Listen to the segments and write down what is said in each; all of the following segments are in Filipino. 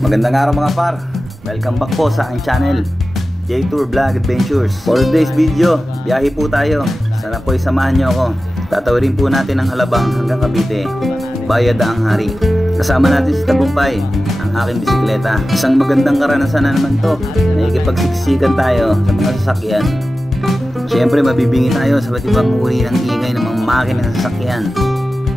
Magandang araw mga par. Welcome back po sa aking channel, J Tour Vlog Adventures. For today's video, biyahe po tayo. Sana po samahan nyo ako. Tatawirin po natin ang Alabang hanggang Cavite, Bayad ang Hari. Kasama natin si Tagumpay, ang aking bisikleta. Isang magandang karanasan na naman to. Nakikipagsiksikan tayo sa mga sasakyan. Siyempre mabibingi tayo sa ba't ibang uri ng ingay ng mga makina ng sasakyan.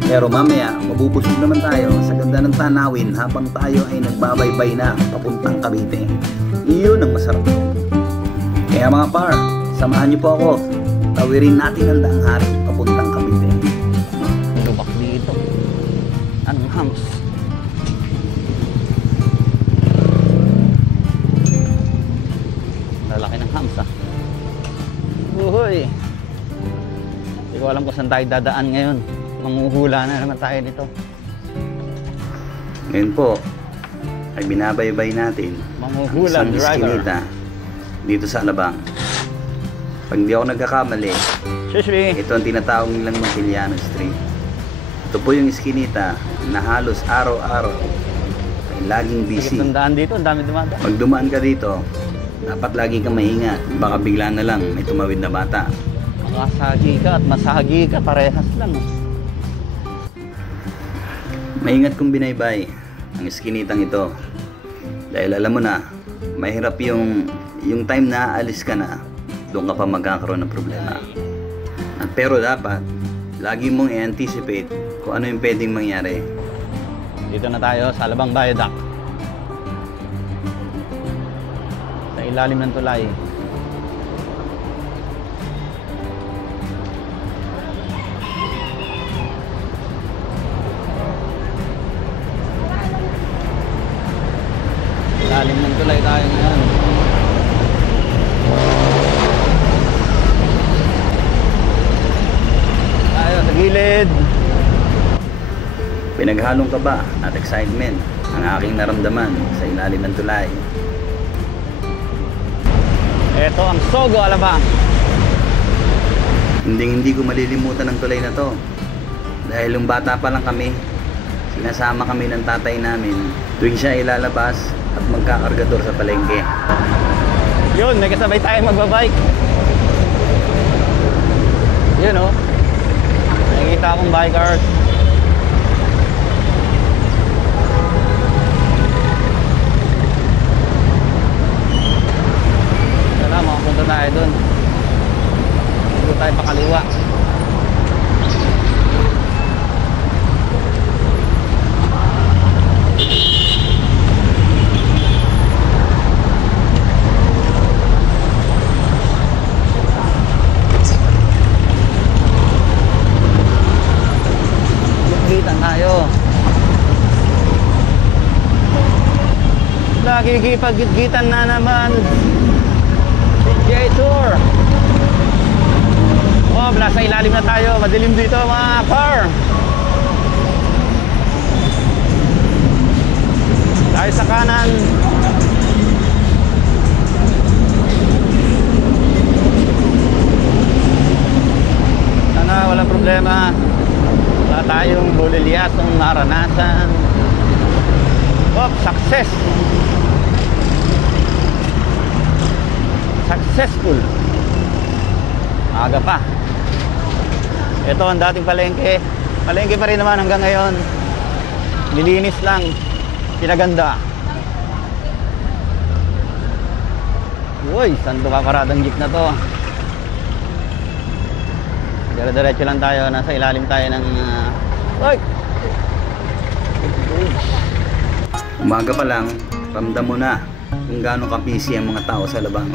Pero mamaya, mabubusog naman tayo sa ganda ng tanawin habang tayo ay nagbabaybay na papuntang Cavite. Iyon ang masarap. Kaya mga par, samahan niyo po ako. Tawirin natin ang Daang Hari papuntang Cavite. Lubak dito. Anong hams? Lalaki ng hams ah. Uhoy! Hindi ko alam kung saan tayo dadaan ngayon. Manguhula na naman tayo dito. Ngayon po, ay binabaybay natin Manguhula ang isang driver. iskinita dito sa Alabang. Pag hindi ako nagkakamali, ito ang tinatawag nilang Montiliano Street. Ito po yung iskinita na halos araw-araw ay laging busy. Tandaan dito, ang dami dumadaan. Pag dumaan ka dito, dapat lagi kang maingat. Baka bigla na lang may tumawid na bata. Makasagi ka at masagi ka, parehas lang. Maingat kong binaybay ang iskinitang ito. Dahil alam mo na, mahirap yung time na aalis ka na, doon ka pa magkakaroon ng problema. At pero dapat, lagi mong i-anticipate kung ano yung pwedeng mangyari. Dito na tayo sa Alabang Viaduct. Sa ilalim ng tulay. Ilalim ng tulay tayo ngayon. Tayo sa gilid. Pinaghalong ka ba at excitement ang aking naramdaman sa ilalim ng tulay? Ito ang Sogo, Alabang. Hindi ko malilimutan ang tulay na to. Dahil yung bata pa lang kami, sinasama kami ng tatay namin tuwing siya ilalabas at magkakargador sa palengke. Yun, may kasabay tayo magbabike. Yun oh. Nakikita akong bikers. Sana makapunta tayo dun. Dito tayo pakaliwa. Tayo. Nakikipag-gitan na naman J Tour. Oh, nasa ilalim na tayo. Madilim dito mga par. Tayo sa kanan. Sana walang problema. Wala tayong bulilyatong naranasan. Oh, success! Successful! Aga pa. Ito ang dating palengke. Palengke pa rin naman hanggang ngayon. Nilinis lang. Pinaganda. Uy, saan ito kakaradang jeep na to? Dire-diretso lang tayo, nasa ilalim tayo ng Umaga pa lang, ramdam mo na kung gaano ka-busy ang mga tao sa Alabang.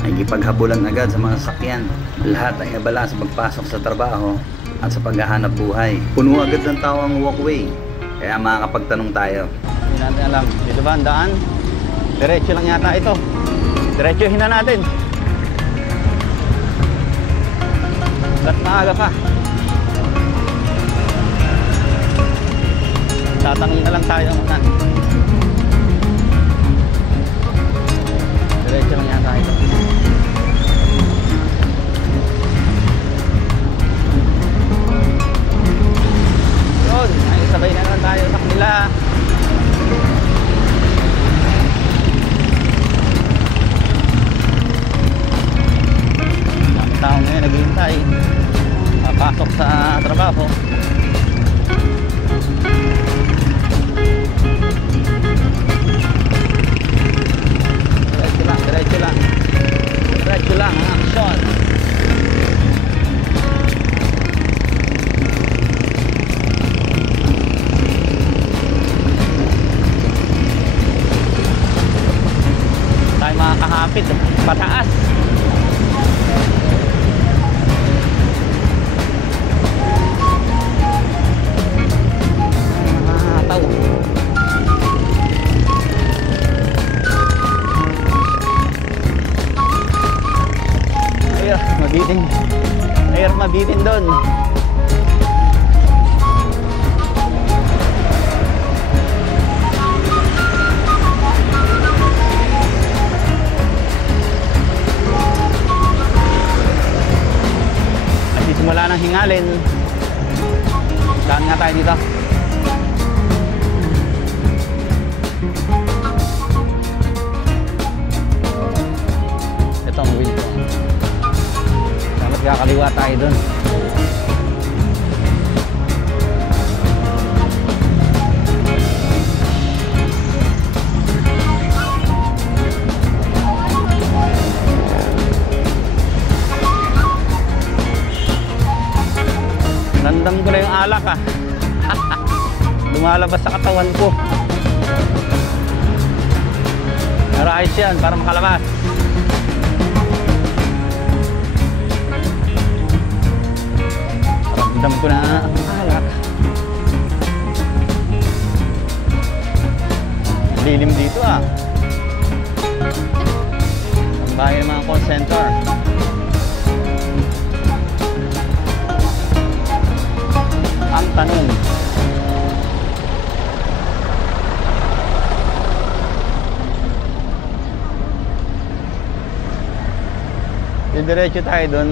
Nagipaghabulan agad sa mga sasakyan. Lahat ay abala sa pagpasok sa trabaho at sa paghahanap buhay. Puno agad ng tao ang walkway, kaya makakapagtanong tayo. Hindi natin alam, dito ba ang daan? Diretso lang yata ito. Diretsohin na natin. Ba't maaga pa? Tatanong na lang tayo muna. Diretso lang yata ito. Yun, ay sabay na naman tayo sa kanila. Lumapit, pataas. Nakakataw. Mabitin. Air mabitin doon. Simula ng hingalin. Saan nga tayo dito? Ito ang wheel ko. Dapat kakaliwa tayo dun. Nandam ko na yung alak ah. Lumalabas sa katawan ko. Narayos yan para makalabas. Ramdam ko na ang alak. Lilim dito ah. Ang bahay ng mga call center. Ang tanong, diretso tayo doon.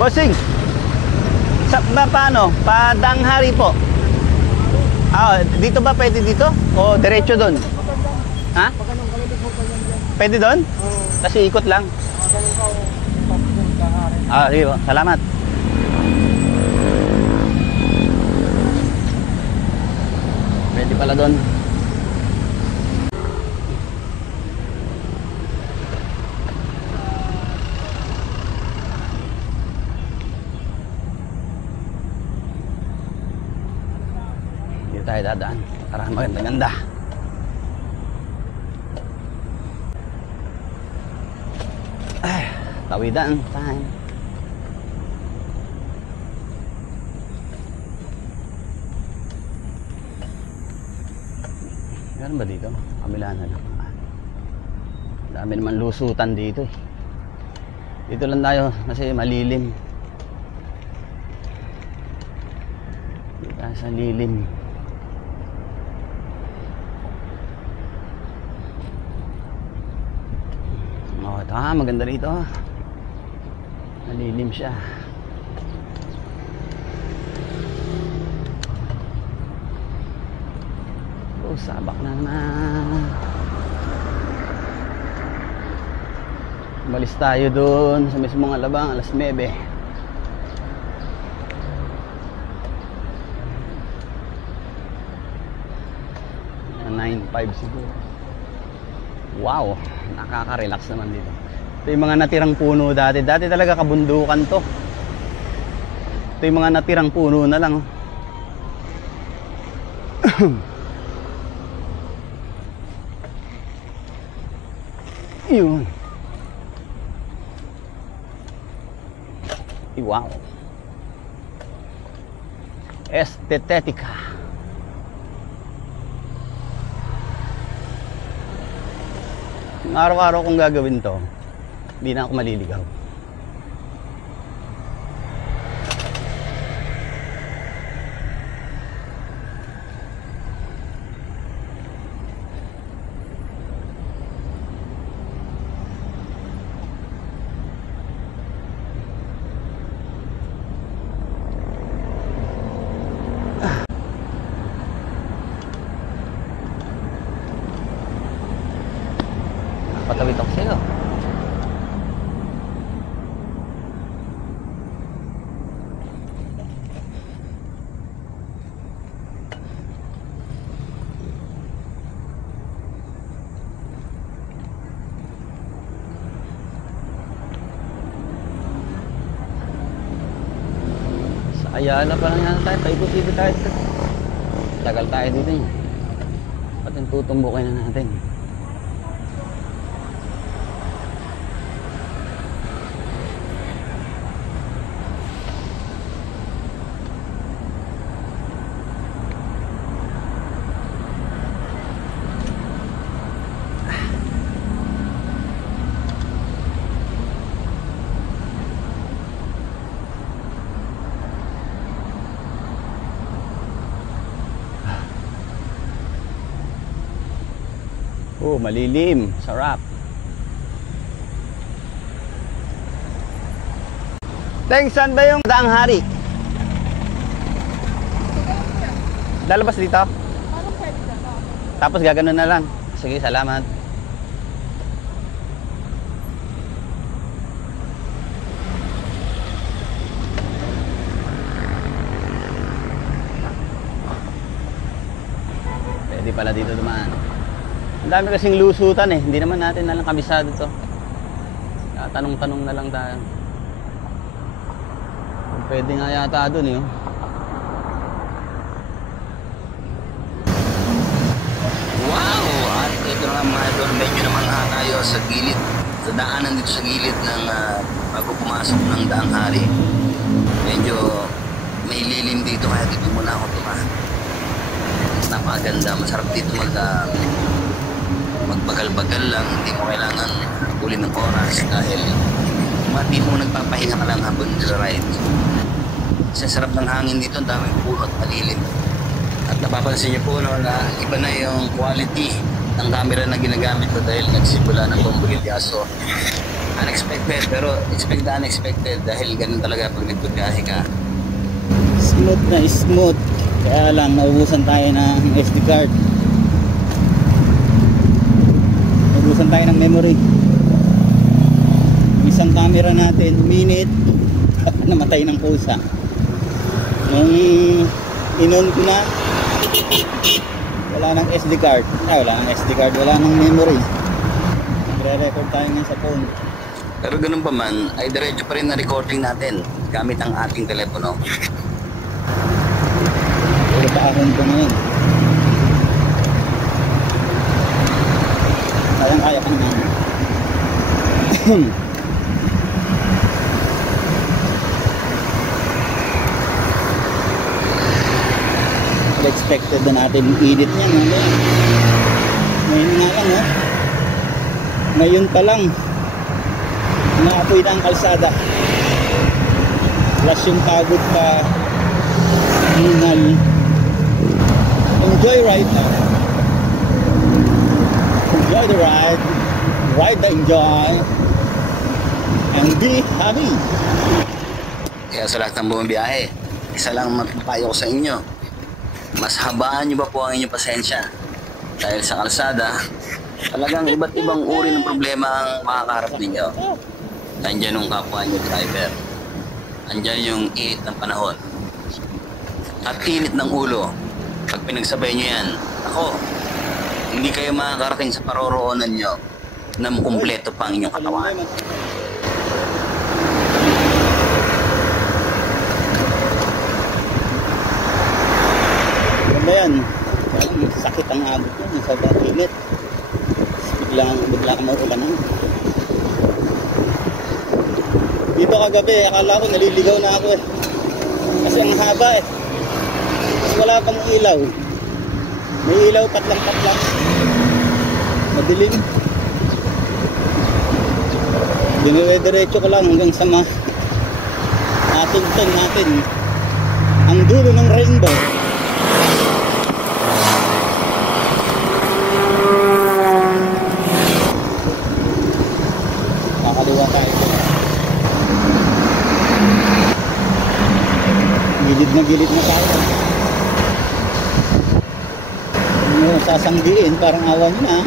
Bossing, paano? Padanghari po. Dito ba pwede dito? O diretso doon? Ha? Pwede doon? Kasi ikot lang. Sige, salamat. Pwede pala doon. Tayo dadaan para maganda-ganda. Tawidan time. Meron ba dito? Kabila na lang. Dami naman lusutan dito eh. Dito lang tayo kasi malilim. Dito sa lilim. Maganda rito. Malilim siya. Sabak na naman. Balis tayo doon sa mismong Alabang, alas 9. 9:05 siguro. Wow, nakaka-relax naman dito. Ito yung mga natirang puno dati. Dati talaga kabundukan to. Ito yung mga natirang puno na lang. Yun. Wow. Estetetika. Kung araw-araw kong gagawin to, hindi na ako maliligaw. Patawid ako sa'yo. Ayala pa lang yan tayo. Paikot-ikot tayo dito. Tagal tayo dito yun. Pati tutumbukin na natin. Oh, malilim. Sarap. Thanks, saan ba yung daang hari? Lalabas dito? Tapos gaganon na lang. Sige, salamat. Pwede pala dito dumaan. Ang dami kasing lusutan eh. Hindi naman natin nalang kabisado to. Tanong-tanong na lang tayo. Pwede nga yata dun eh. Wow! At ito na mga idol, medyo naman tayo sa gilid. Sa daanan dito sa gilid ng bago pumasok ng Daang Hari. Medyo may lilim dito kaya dito muna ako tumahan. Napakaganda. Masarap dito magbagal-bagal lang, hindi mo kailangan uli ng oras dahil hindi mo nagpapahinga ka lang habang nila-ride. Sa sarap ng hangin dito, ang daming puno at malilim. At napapansin niyo po na iba na yung quality ng camera na ginagamit ko dahil nagsimula ng pambulilyaso. Unexpected, pero expect the unexpected dahil ganun talaga pag nagbibiyahe ka. Smooth na smooth. Kaya lang, naubusan tayo ng SD card. Naubusan tayo ng memory. Isang camera natin, minute, namatay ng pusa. Nung inon ko na, wala ng SD card. Wala ng SD card, wala ng memory. Nagre-record tayo ngayon sa phone. Pero ganun pa man, ay diretso pa rin na recording natin gamit ang ating telepono. Puro pa ahon ko ngayon. Kaya ka naman. Expected na natin yung init niya. Ngayon nga lang, ngayon pa lang naapoy na ang kalsada. Plus yung pagod pa, hingal. Enjoy right now. Enjoy the ride. Ride the enjoy. And be happy. Kaya sa lahat ng bumabiyahe, isa lang mapapayo ko sa inyo. Mas habaan nyo ba po ang inyong pasensya? Dahil sa kalsada, talagang iba't ibang uri ng problema ang makakaharap ninyo. Nandiyan yung kapwa nyo driver. Nandiyan yung init ng panahon. At init ng ulo. Pag pinagsabay nyo yan, ako, hindi kayo makakarating sa paroroonan nyo na kumpleto pa ang inyong katawan. Ganda yan. Sakit ang abot yan. Sobrang init. Bigla ka mauulan. Dito kagabi, akala ko naliligaw na ako eh. Kasi ang haba eh. Wala pang ilaw. May ilaw patlang-patlang. Madilim. Dinire-diretso ko lang hanggang sa ating tent natin. Ang dulo ng rainbow. Kakaliwa tayo. Gilid na tayo. Yung sasanggiin, parang awa nyo na.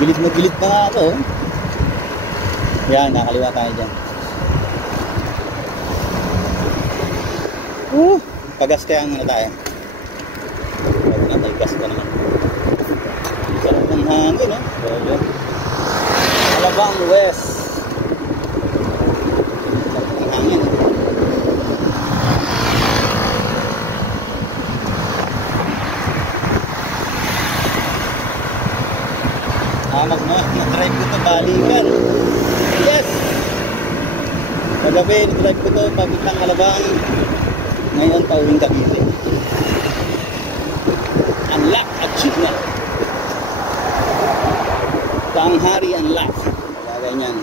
Gilid pa nga ako. Yan, nakaliwa tayo dyan. Pagastehan muna tayo. Huwag na tayo gas pa naman. Sarap ng hangin, Alabang West. Sarap ng hangin. Mag-drive ko to balikan. Yes! Kagabi, drive ko to papuntang Alabang. Ngayon, pauwing Cavite. Unlock, achieve na. Tanghari, unlock. Ganyan.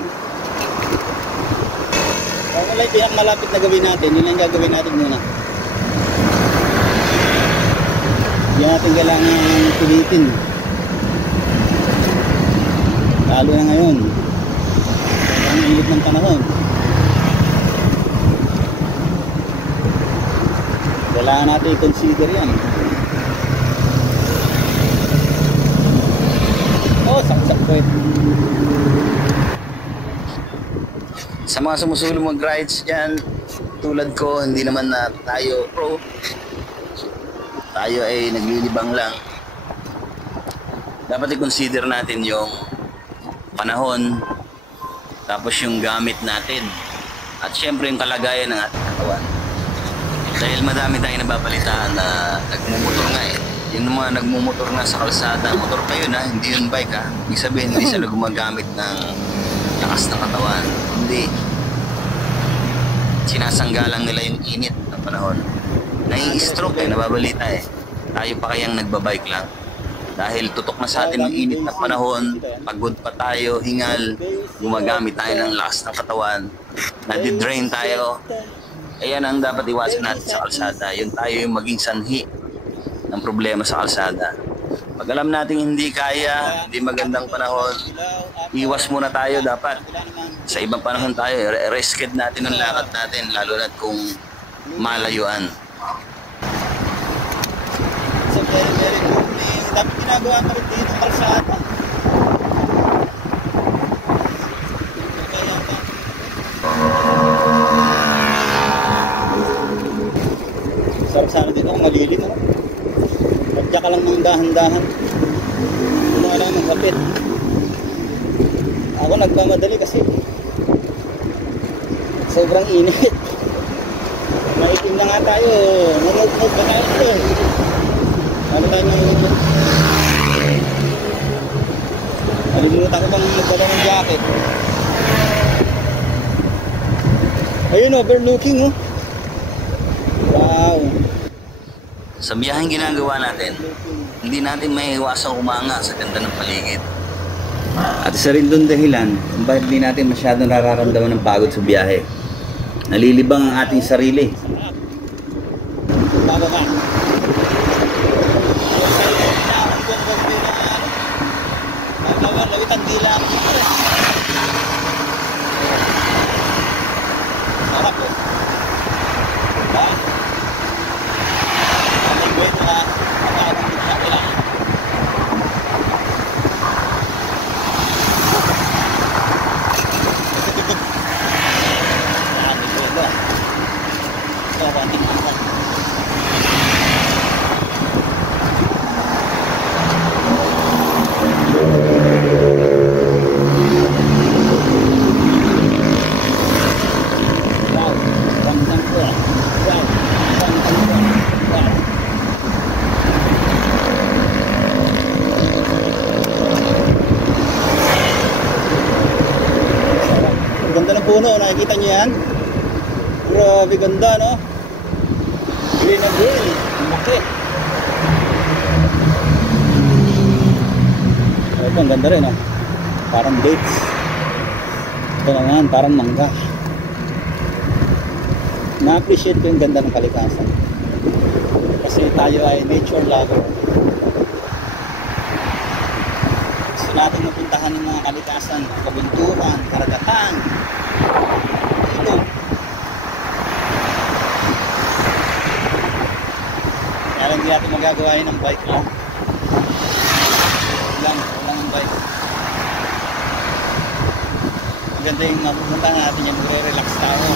Kung wala yung pinakamalapit na gawin natin, yun lang gagawin natin muna. Hindi natin kailangan pilitin. Lalo na ngayon. Ang init ng panahon. Kailangan natin i-consider yan. Oh, saksak po ito. Sa mga sumusulong mag-rides dyan, tulad ko, hindi naman na tayo pro. Tayo ay naglilibang lang. Dapat i-consider natin yung panahon, tapos yung gamit natin, at syempre yung kalagayan ng ating katawan. Dahil madami tayong nababalitaan na nagmumotor nga eh. Yung mga nagmumotor nga sa kalsada, motor pa yun ha, hindi yun bike ha. Ibig sabihin, hindi sila gumagamit ng lakas ng katawan. Hindi. Sinasanggalang nila yung init ng panahon. Nai-stroke eh, nababalita eh. Tayo pa kayang nagbabike lang. Dahil tutok na sa atin ng init na panahon, pagod pa tayo, hingal, gumagamit tayo ng lakas ng katawan, nadidrain tayo. Ayan ang dapat iwasan natin sa kalsada. Yun tayo yung maging sanhi ng problema sa kalsada. Pag alam natin hindi kaya, hindi magandang panahon, iwas muna tayo dapat. Sa ibang panahon tayo, risked natin ang lakad natin, lalo na kung malayuan. So very, very good. Dapat ginagawa pa rin dito sa kalsada. Sarap sana dito kung malilim. Pagka ka lang ng dahan-dahan. Ano ka lang ng kapit. Ako nagmamadali kasi sobrang init. Maitim na nga tayo. Nunod-nod pa tayo ito. Ano tayo nunod-nod? Nalimutan ko bang magdala ng jacket. Ayun, overlooking oh. Wow. Sa biyaheng ginagawa natin, hindi natin maiiwasang umanga sa ganda ng paligid. At isa rin doon dahilan kung bakit hindi natin masyadong nararamdaman ng pagod sa biyahe. Nalilibang ang ating sarili. Bababa. Lawit ang dila. Sarap po. Pwede na kapagod sa kailangan. Ganda ng puno, nakikita niyo yan? Grabe ganda, no? Green na green, laki. Ito, ang ganda rin, no? Parang dates. Ito naman, parang mangga. Na-appreciate ko yung ganda ng kalikasan. Kasi tayo ay nature lover. Gusto natin mapuntahan ng mga kalikasan, kabuntukan, karagatan, ilog. Kaya lang hindi natin magagawa yun ng bike lang. Walang ang bike. Maganda yung mapupuntahan natin yung magre-relax tao.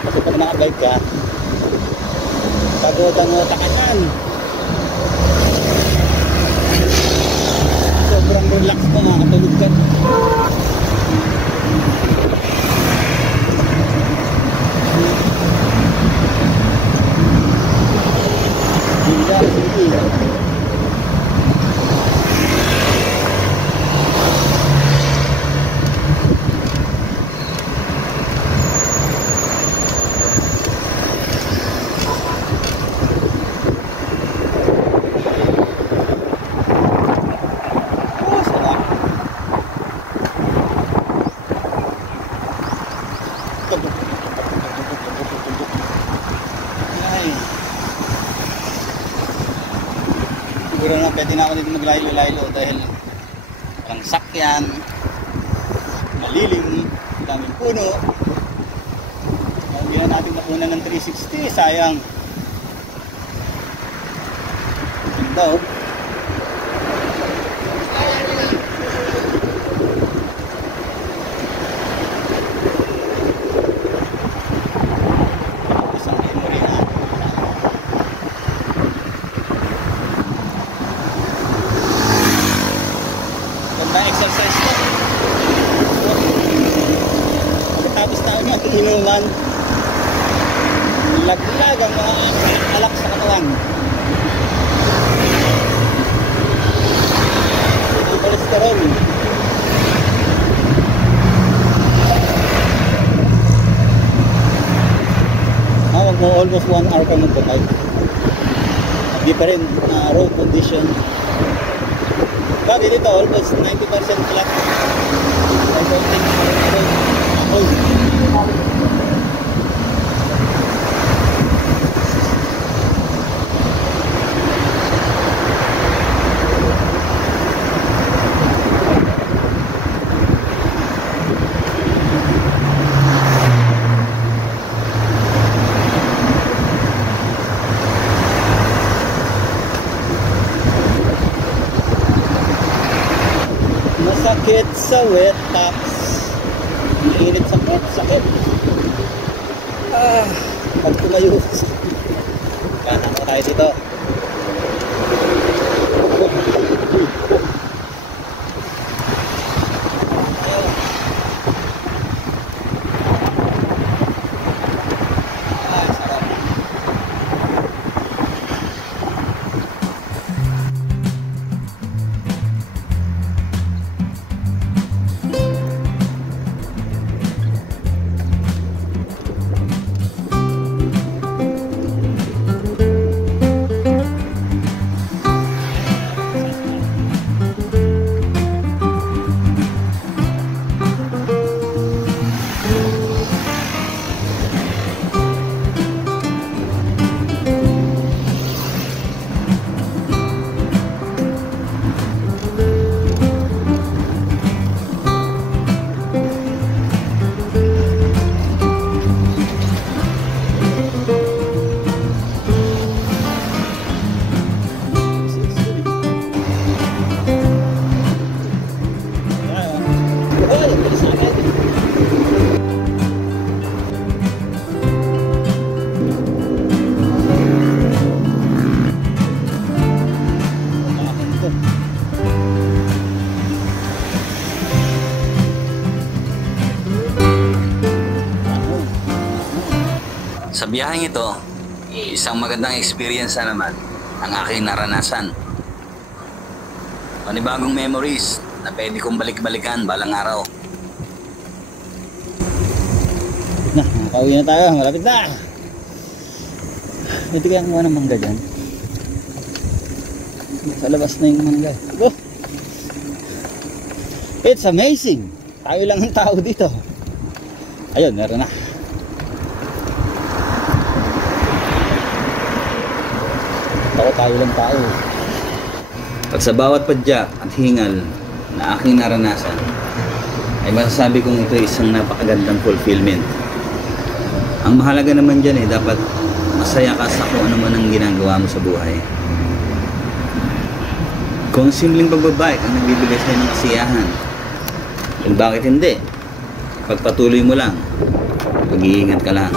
Kasi pag nakabike ka, pagod ang utak ka dyan. Sobrang relax mo, makakatulog ka. Hindi. hindi na ako dito maglaylo-laylo dahil walang sakyan, malilim, daming puno. Hindi na natin napunan ng 360, sayang. Ganda oh. Exercise to. Pagkatapos tayo mag-inuman, laglag ang mga alak sa katawan. Ang cholesterol. Wag mo almost 1 hour ka magpapay. Hindi pa rin road condition. Bagay dito, almost 90% flat. Masakit sa wet tops. Mainit sakit. Pag tumayo. Kanan mo tayo dito. Sarap. Sa biyaheng ito, isang magandang experience na naman ang aking naranasan. Panibagong memories na pwede kong balik-balikan balang araw. Nakauwi na tayo, malapit na. Ito kaya kumuha ng mangga dyan. Sa labas na yung mangga. Oh! It's amazing. Tayo lang ang tao dito. Ayun, meron na. Tayo lang tayo. At sa bawat padyak at hingal na aking naranasan, ay masasabi kong ito isang napakagandang fulfillment. Ang mahalaga naman dyan dapat masaya ka sa kung ano man ang ginagawa mo sa buhay. Kung simpleng pagbabike ang nagbibigay sa'yo ng kasiyahan, kung bakit hindi, pagpatuloy mo lang, mag-iingat ka lang.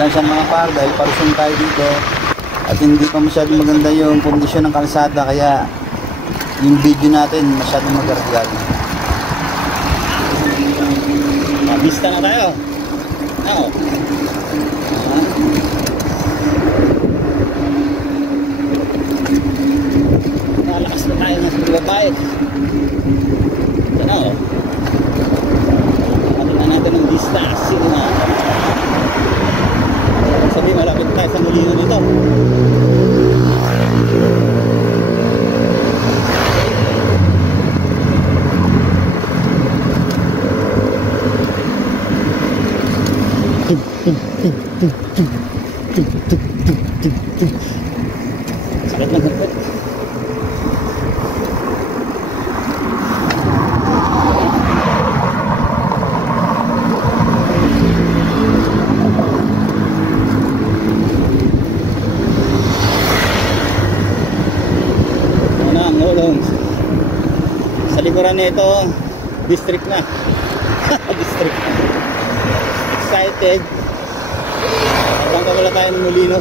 Pasensya mga par dahil parusong tayo dito at hindi pa masyadong maganda yung kondisyon ng kalsada, kaya yung video natin masyadong magaragag. Mabista na tayo. Oo. Malakas na tayo ng babae. Ito na oh. Pati na natin ng distance. Sabi malapit tayo sa mulino nito. Sakit ng hapot. Ano ang ulong? Sa likuran nito, district na. District na. Excited. Habang ka wala tayo ng mulino.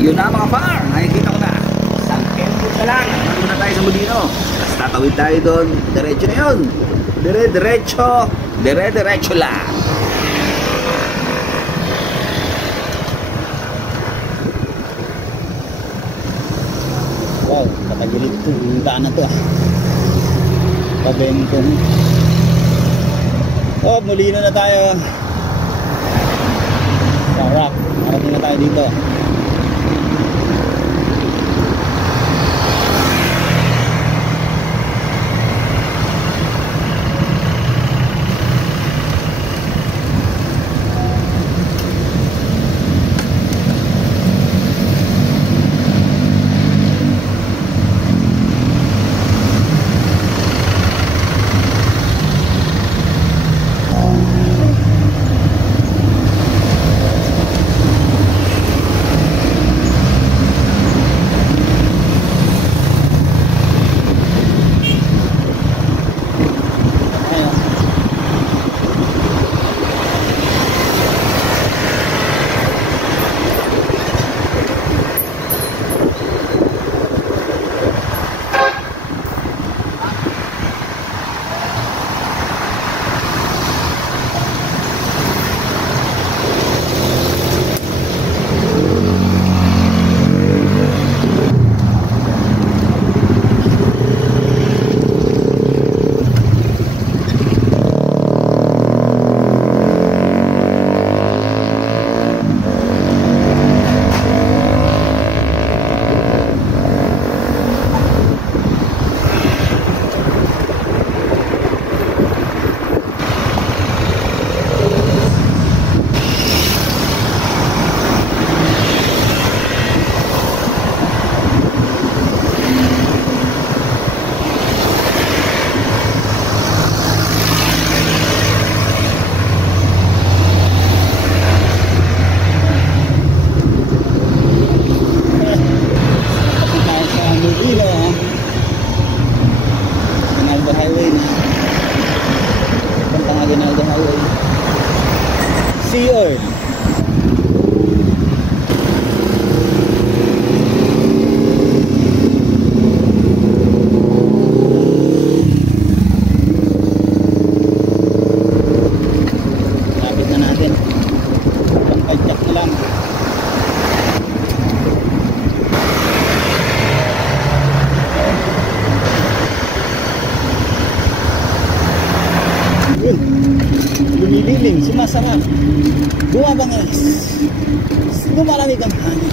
Yun na mga par, nakikita ko na. Isang kempot na lang. Nandun na tayo sa mulino. Tapos tatawid tayo doon. Diretso na yun. Dire-diretso. Dire-diretso lang. Wow, katagilid ito. Yung daan na ito ah. Pabentong. Oh, mulino na tayo. Sarap. Marating na tayo dito. bangis. Lumalamig ang hangin.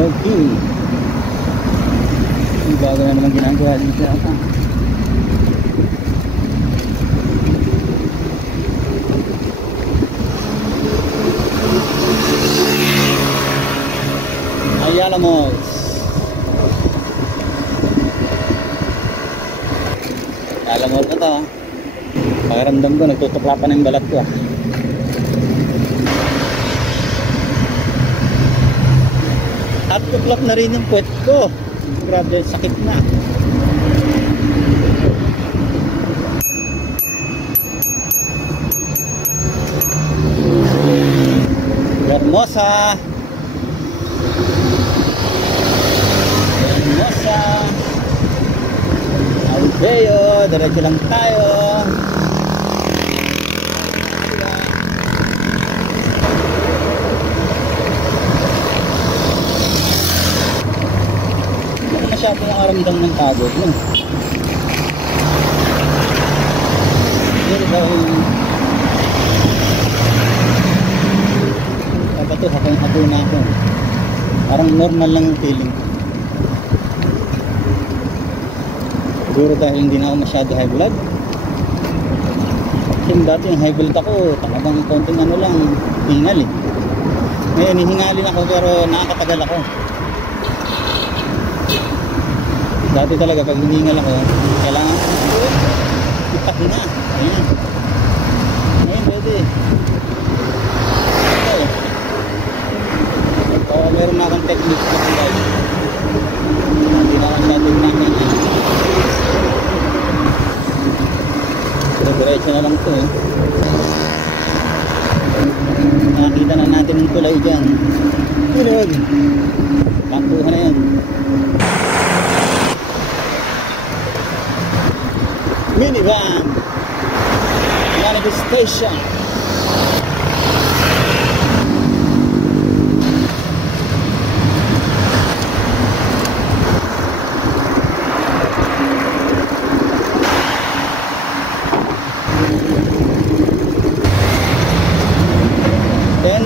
Okay. Ang bago na naman ginagawa dito ata. Ayala Malls. Ayala Malls na to. Pakiramdam ko, nagtutukla pa ng balat ko. At tuklap na rin yung puwet ko. Grabe, sakit na. Hermosa. Hermosa. Aldeo, diretso lang tayo. Masyado nakaramdam ng pagod no? Kapato, hapon na ako. Parang normal lang yung feeling ko. Siguro dahil hindi na ako masyado high blood. Kasi dati yung high blood ako talagang konting ano lang, hingal eh. Ngayon hihingalin ako pero nakakatagal ako. Dati talaga pag hiningal ako, kailangan ipahinga. Ayan. Ngayon pwede. Okay. So, meron na akong technique na guys. Hindi na akong natin namin. So, diretso na lang ito eh. Nakakita na natin yung tulay dyan. Tulog. Paktuhan na yan. Minivan manifestation.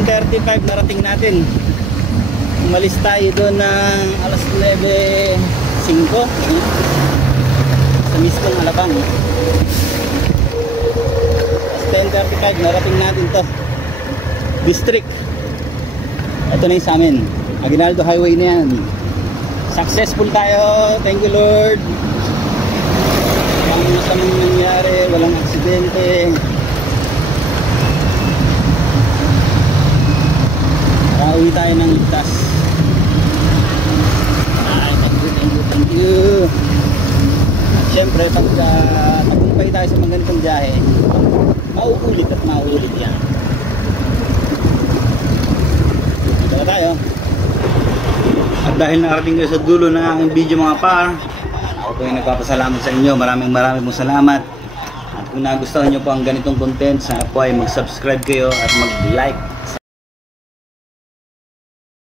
.35 narating natin. Umalis tayo doon ng alas 9:05 sa mismong Alabang. 10:35 narating natin to district. Ito na yung sa amin, Aguinaldo Highway na yan. Successful tayo, thank you Lord. Walang masamang nangyari, walang aksidente. Nakauwi tayo ng ligtas. Ay, thank you. Siyempre, pag tagumpay tayo sa mga ganitong biyahe, mauulit at mauulit yan. Dito na tayo. At dahil nakarating kayo sa dulo ng aking video mga par, ako po yung nagpapasalamat sa inyo. Maraming pong salamat. At kung nagustuhan nyo po ang ganitong content, sana po ay mag-subscribe kayo at mag-like